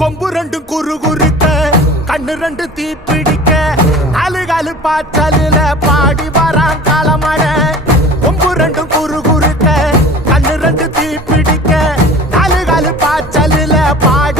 கொம்பு ரெண்டும் குறு குறுக்க கண்ணு ரெண்டு தீ பிடிக்க நாலு காலு பாய்ச்சலில பாடி வரான் காலமட கொம்பு ரெண்டும் குறு குறுக்க கண்ணு ரெண்டு தீ பிடிக்க நாலு காலு பாய்ச்சலில பாடி